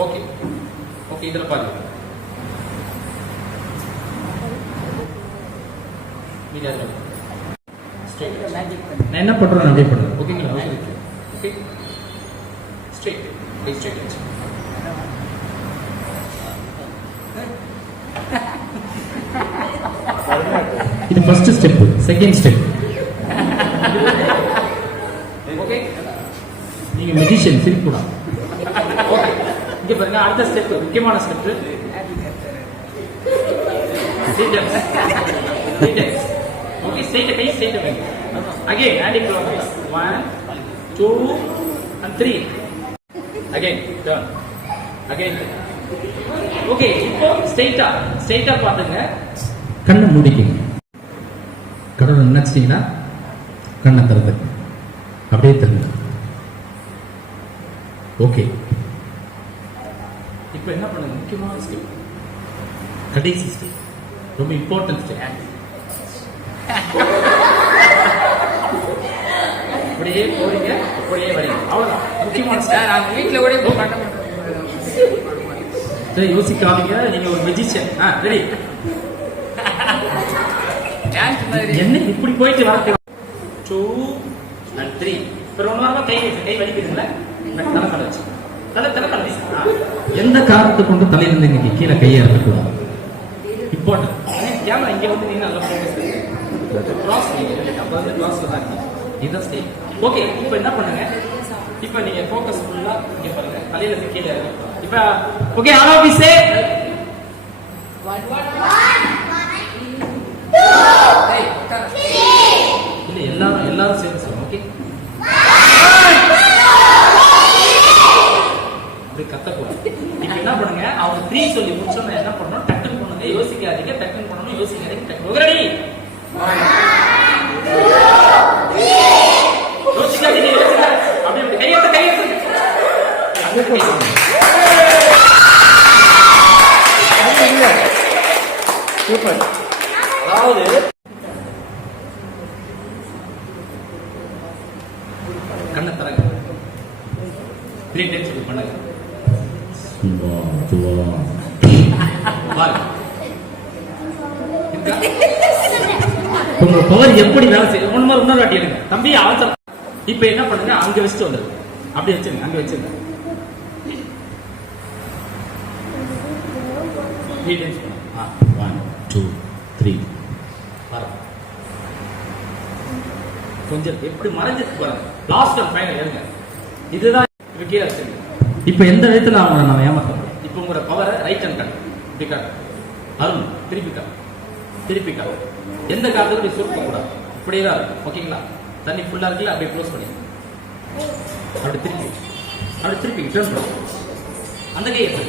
Okay okay, இதில் பாருங்க. நான் என்ன பண்றேன் அப்படியே பண்ணுறேன். ஓகேங்களா? Okay, straight straight. இது first step. Second step, okay, நீங்க மெஜிஷியன் சிரிக்கூடாது. ஓகே, இங்க பாருங்க. அடுத்த ஸ்டெப், முக்கியமான ஸ்டெப். ஓகே, ஸ்ட்ரெயிட் கை, ஸ்ட்ரெயிட் கை. Again hand clockwise. 1 2 and 3. Again turn. Again. Okay, இப்போ ஸ்ட்ரெயிட்டா பாத்துங்க. கண்ணை மூடிக்கங்க. கடவுளை நினைச்சிட்டீங்கன்னா கண்ணை திறந்து அப்படியே திறந்து. ஓகே, இப்போ என்ன பண்ணுங்க? முக்கியமான ஸ்டெப், கடைசி ஸ்டெப், ரொம்ப இம்பார்ட்டன்ட் ஸ்டெப். அப்படியே போறீங்க, அப்படியே வரீங்க. அவ்வளவுதான் முக்கியமான ஸ்டெப். நான் வீட்டில் கூட பண்ண மாட்டேன். யோசிக்காதீங்க, நீங்க ஒரு மெஜிஷியன். ரெடி? என்ன இப்படி போயிட்டு வர? 2 and 3. இப்போ ரொம்ப நேரமா கை வலிக்குதுங்களா? தலை கலை வச்சு தலை எந்த காரணத்தை கொண்டு தலையிலிருந்து இன்னைக்கு கீழே கையை இறக்கக்கூடாது. இம்பார்ட்டன்ட். கேமரா இங்க வந்து நீங்க நல்லா கிராஸ் அப்போ வந்து கிராஸ்ல தான் இருக்கு. இதுதான் ஸ்டேஜ். ஓகே, இப்போ என்ன பண்ணுங்க? இப்போ நீங்க ஃபோக்கஸ் ஃபுல்லா இங்க பாருங்க, தலையில இருந்து கீழே. இப்போ okay, all of you say 1 1 இல்ல, எல்லாரும் சேர்ந்து சொல்லுங்க. ஓகே, இப்படி கத்தக்கூடாது. இப்ப என்ன பண்ணுங்க? அவங்க 3 சொல்லி முடிச்சோம்னா என்ன பண்ணணும்? டக்குன்னு பண்ணுங்க, யோசிக்காதீங்க. டக்குன்னு பண்ணணும், யோசிக்காதீங்க. டக்குன்னு ரெடி? யோசிக்காதீங்க. அப்படியே கையெழுத்து சூப்பர். அதாவது கண்ணை தரங்க. 3 டைம்ஸ் இது பண்ணுங்க. உங்க பவர் எப்படி வேலை செய்யும்? இன்னொரு வாட்டி எடுங்க தம்பி, அவசரம். இப்ப என்ன பண்ணுங்க? அங்க வச்சுட்டு வந்துருங்க. அப்படி வச்சிருங்க, அங்க வச்சிருங்க. 3 டைம்ஸ் 1 2 3. கொஞ்சம் எப்படி மறைஞ்சிருக்கு பாருங்க. லாஸ்ட் அண்ட் ஃபைனல் எடுங்க. இதுதான் கீழே வச்சிருங்க. இப்போ எந்த விதத்துல அவங்க நம்ம ஏமாத்தோம்? இப்போ உங்களோட பவரை ரைட் ஹேண்ட் காட்டு, இப்படி காட்டு. அருண் திருப்பி காட்டு. எந்த காலத்துக்கும் சுருக்க கூடாது. இப்படியே தான் இருக்கும். ஓகேங்களா? தண்ணி ஃபுல்லா இருக்குல்ல, அப்படியே க்ளோஸ் பண்ணி அப்படி திருப்பி டர்ன் பண்ணுங்க. அந்த கையை இருங்க,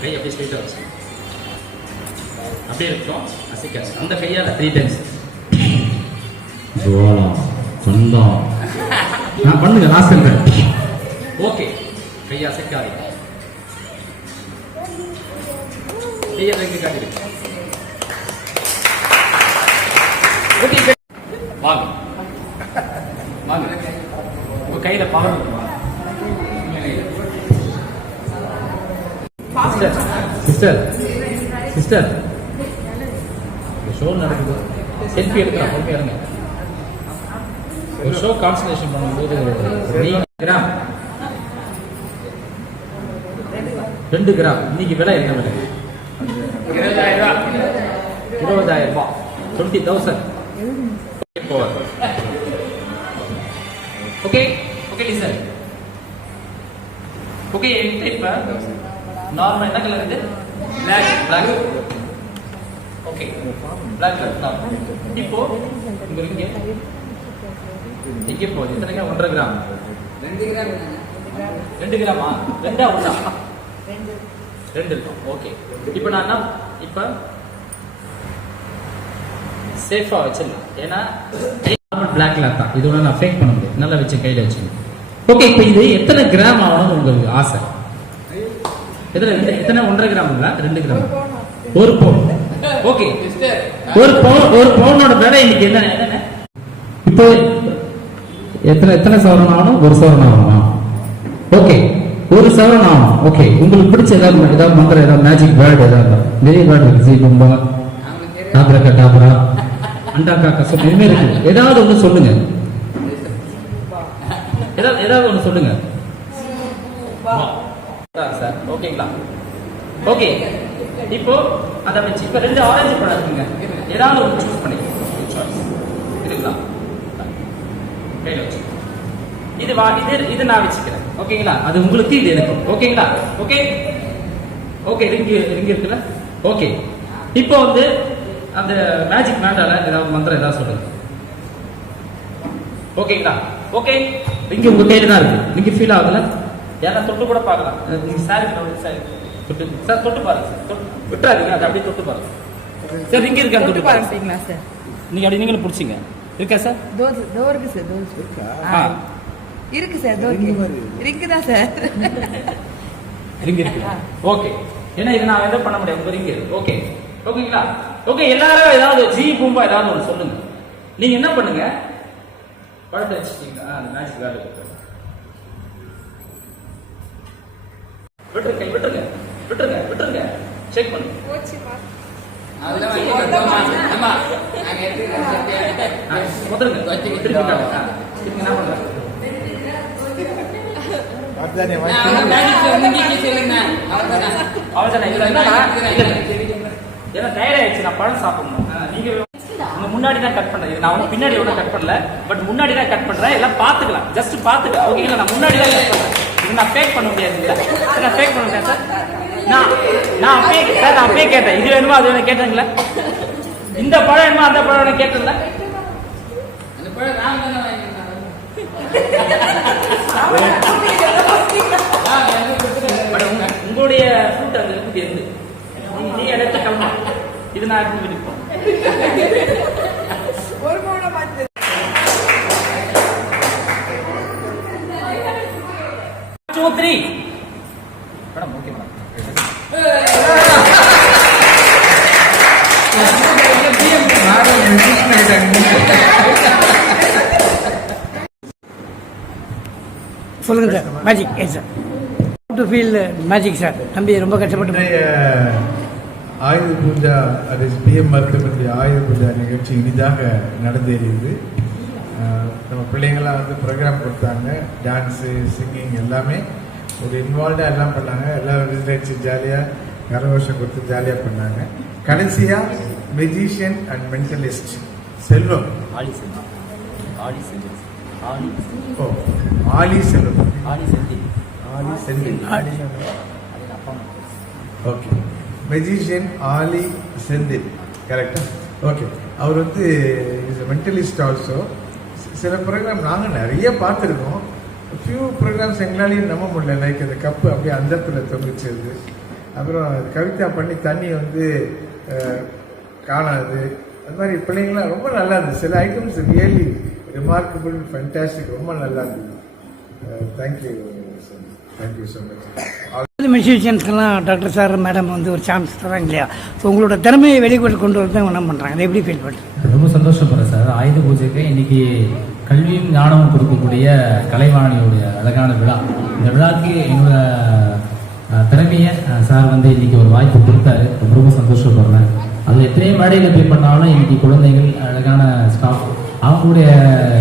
கை அப்படியே ஸ்ட்ரைட்டா வச்சு அப்படியே இருக்கும். அசைக்காது. அந்த கையால 3 டைம்ஸ் நான் பண்ணுங்க. Last time. ஓகே, கையை அசைக்காதீங்க. கையை ரெண்டு காட்டிடுங்க. ஓகே, வாங்க உங்க கையில பவர் இருக்குமா? சிஸ்டர் ஷோ நடக்குது. செல்ஃபி எடுக்கலாம். பொறுமையா இருங்க. ஒரு ஷோ கான்சன்ட்ரேஷன் பண்ணும்போது 2 கிராம் இன்னைக்கு விலை என்ன விலை? 20,000 ரூபாய். 20,000. Okay listen. ஓகே, இப்ப நார்மல் என்ன கலர் இது? பிளாக். Okay, black colour. இப்போ இங்க போகுது. எத்தனை கிராம்? 1.5 கிராம். 2 கிராமா? 2 1 2 இருக்கும். ஓகே, இப்போ நான் இப்ப சேஃபா வச்சிடலாம். ஏன்னா பிளாக் கலர் தான். இதோட நான் ஃபேக் பண்ண முடியாது. நல்லா வச்சு கையில வச்சுக்கணும். ஓகே, இப்போ இது எத்தனை கிராம் ஆகணும் உங்களுக்கு ஆசை? எத்தனை 1.5 கிராம் இல்ல 2 கிராம்? 1 பவுன். ஓகே, ஒரு பவுனோட விலை இன்னைக்கு என்ன? இப்போ எத்தனை சவரன் ஆகணும்? 1 சவரன் ஆகணும். ஓகே, ஒரு சவரன் ஆகும். ஓகே, உங்களுக்கு பிடிச்ச ஏதாவது மந்திரம், ஏதாவது மேஜிக் வேர்டு ஏதாவது நிறைய வேர்டு இருக்கு. ஜீபும்பா, டாப்ரா டாப்ரா, அண்டாக்கா கசம், இதுமே இருக்கு. ஏதாவது ஒன்று சொல்லுங்க. ஏதாவது ஒன்று சொல்லுங்க சார். ஓகேங்களா? ஓகே, இப்போ அதை வச்சு இப்போ 2 ஆரஞ்சு பழம் இருக்குங்க. ஏதாவது ஒன்று சூஸ் பண்ணிக்கலாம். இருக்குங்களா? கையில் வச்சு இது நான் வச்சுக்கிறேன். ஓகேங்களா? அது உங்களுக்கு, இது எனக்கு. ஓகேங்களா? ஓகே ஓகே, ரிங் இருக்குல்ல? ஓகே, இப்போ வந்து அந்த மேஜிக் மேட்டால ஏதாவது மந்திரம் ஏதாவது சொல்லுங்க. ஓகேங்களா? ஓகே, ரிங் உங்க கையில தான் இருக்கு. நீங்க ஃபீல் ஆகுதுல? யாரும் தொட்டு கூட பார்க்கலாம். நீங்க சாரி சார் தொட்டு பாருங்க சார். விட்டுறாதீங்க, அது அப்படியே தொட்டு பாருங்க சார். ரிங் இருக்கா? தொட்டு பாருங்க சார். நீங்க அப்படி நீங்களும் பிடிச்சிங்க. இருக்கா சார்? இருக்கு சார். இருக்கு சார். ரிங்கு தான் சார். ரிங் இருக்கு. ஓகே, ஏன்னா இது நான் எதுவும் பண்ண முடியாது. Ring okay. ஓகேங்களா? ஓகே, எல்லாரும் ஏதாவது ஜி பூம்பா ஏதாவது ஒன்று சொல்லுங்க. நீங்க என்ன பண்ணுங்க, பழத்தை வச்சுட்டீங்க. அந்த மேஜிக் கார்டு விட்டுருங்க. செக் பண்ணுங்க. பழம் சாப்பிடணும். நீங்க முன்னாடி தான் கட் பண்றேன். நான் பின்னாடி எவ்வளவு கட் பண்ணல, பட் முன்னாடி தான் கட் பண்றேன். எல்லாம் பாத்துக்கலாம், ஜஸ்ட் பாத்துக்கலாம். ஓகேங்களா? நான் முன்னாடி தான் கட் பண்றேன். இது நான் பேக் பண்ண முடியாது. நான் பேக் பண்ண முடியாது சார். நான் அப்பே கேட்டேன். இது வேணுமா அது வேணும் கேட்டேங்களா? இந்த பழம் வேணுமா அந்த பழம் வேணும் கேட்டேன்ல? உங்களுடைய ஃப்ரூட் அந்த இருக்குது இருந்து நீ எடுத்து கிளம்பா. இது நான் எப்படி விடுப்போம். Madam okay madam. சொல்லுங்க sir. Magic sir. To feel magic sir. தம்பி ரொம்ப கஷ்டப்பட்டு ஆயுத பூஜா, அது பிஎம் மருத்துவமனை ஆயுத பூஜா நிகழ்ச்சி இனிதாக நடந்தேறியது. நம்ம பிள்ளைங்களாம் வந்து ப்ரோக்ராம் கொடுத்தாங்க. டான்ஸு, சிங்கிங் எல்லாமே ஒரு இன்வால்வ்டாக எல்லாம் பண்ணாங்க. எல்லாம் ரிசல்ட்ஸ் ஜாலியாக கரகோஷம் கொடுத்து ஜாலியாக பண்ணாங்க. கடைசியாக மெஜிஷியன் அண்ட் மென்டலிஸ்ட் செல்வம், ஆலி செல்வம், ஓகே, மெஜிஷியன் ஆலி செந்தில், கரெக்டா? ஓகே, அவர் வந்து இஸ் மென்டலிஸ்ட் ஆல்சோ. சில ப்ரோக்ராம் நாங்கள் நிறைய பார்த்துருக்கோம். ஃபியூ ப்ரோக்ராம்ஸ் எங்களாலேயும் நம்ப முடியல. லைக் அந்த கப்பு அப்படியே அந்தத்தில் தொங்கிச்சது. அப்புறம் கவிதா பண்ணி தண்ணி வந்து காணாது. அது மாதிரி பிள்ளைங்களாம் ரொம்ப நல்லா இருந்தது. சில ஐட்டம்ஸ் ரியலி ரிமார்க்கபிள், ஃபேண்டாஸ்டிக், ரொம்ப நல்லா இருந்தது. Thank you so much. மியூசிஷியன்ஸ்க்கெல்லாம் டாக்டர் சார், மேடம் வந்து ஒரு சான்ஸ் தராங்க இல்லையா? ஸோ உங்களோட திறமையை வெளிக்கொண்டு கொண்டு வரது என்ன பண்ணுறாங்க? அதை எப்படி ஃபீல் பண்ணுறேன்? ரொம்ப சந்தோஷப்படுறேன் சார். ஆயுத பூஜைக்கு இன்னைக்கு கல்வியும் ஞானமும் கொடுக்கக்கூடிய கலைவாணியோடைய அழகான விழா. இந்த விழாக்கு என்னோட திறமையை சார் வந்து இன்னைக்கு ஒரு வாய்ப்பு கொடுத்தாரு. ரொம்ப சந்தோஷப்படுறேன். அது எத்தனை மேடையில் போய் பண்ணாலும் இன்னைக்கு குழந்தைகள், அழகான ஸ்டாஃப், அவங்களுடைய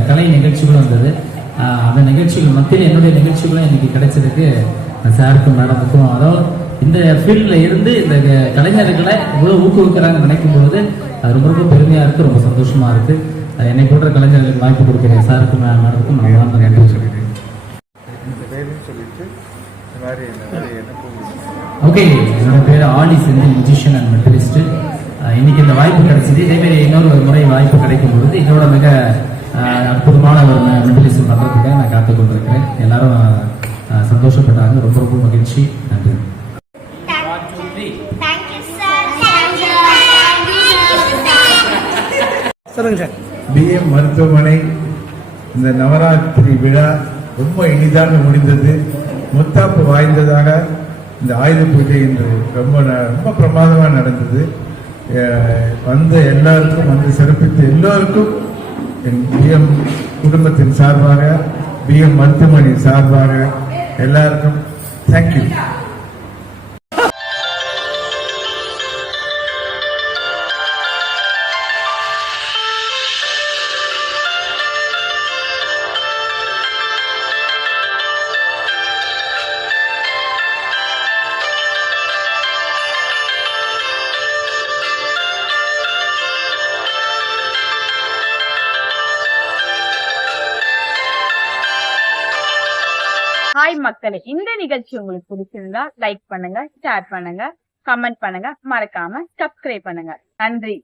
கலை நிகழ்ச்சிகளும் வந்தது. அந்த நிகழ்ச்சிகள் மத்தியில் என்னுடைய நிகழ்ச்சிகளும் இன்னைக்கு கிடைச்சதுக்கு சாருக்கும் மேடமுக்கும், அதாவது இந்த ஃபீல்டில் இருந்து இந்த கலைஞர்களை இவ்வளோ ஊக்குவிக்கிறாங்கன்னு நினைக்கும் பொழுது அது ரொம்ப ரொம்ப பெருமையாக இருக்குது, ரொம்ப சந்தோஷமாக இருக்குது. என்னை போன்ற கலைஞர்களுக்கு வாய்ப்பு கொடுக்குற சாருக்கும் மேடமுக்கும் நான் தான் நன்றி சொல்லிக்கிறேன். ஓகே, என்னோட பேர் ஆலி செந்தில், மியூசிஷியன் அண்ட் மென்டலிஸ்ட். இன்னைக்கு இந்த வாய்ப்பு கிடைச்சது. இதேமாரி இன்னொரு முறை வாய்ப்பு கிடைக்கும் பொழுது இதோட மிக அற்புதமான ஒரு மென்டலிசம் பண்றதுக்காக நான் காத்துக் கொண்டிருக்கிறேன். எல்லாரும் சந்தோஷப்பட்டாங்க. ரொம்ப ரொம்ப மகிழ்ச்சி. நன்றி. சொல்லுங்க சார். பிஎம் மருத்துவமனை இந்த நவராத்திரி விழா ரொம்ப இனிதாக முடிந்தது. முத்தாப்பு வாய்ந்ததாக இந்த ஆயுத பூஜை இன்று ரொம்ப ரொம்ப பிரமாதமாக நடந்தது. வந்த எல்லாருக்கும், வந்து சிறப்பித்த எல்லோருக்கும் என் பிஎம் குடும்பத்தின் சார்பாக, பிஎம் மருத்துவமனை சார்பாக எல்லாருக்கும் தேங்க்யூ. ஹாய் மக்களே, இந்த நிகழ்ச்சி உங்களுக்கு பிடிச்சிருந்தா லைக் பண்ணுங்க, ஷேர் பண்ணுங்க, கமெண்ட் பண்ணுங்க, மறக்காம சப்ஸ்கிரைப் பண்ணுங்க. நன்றி.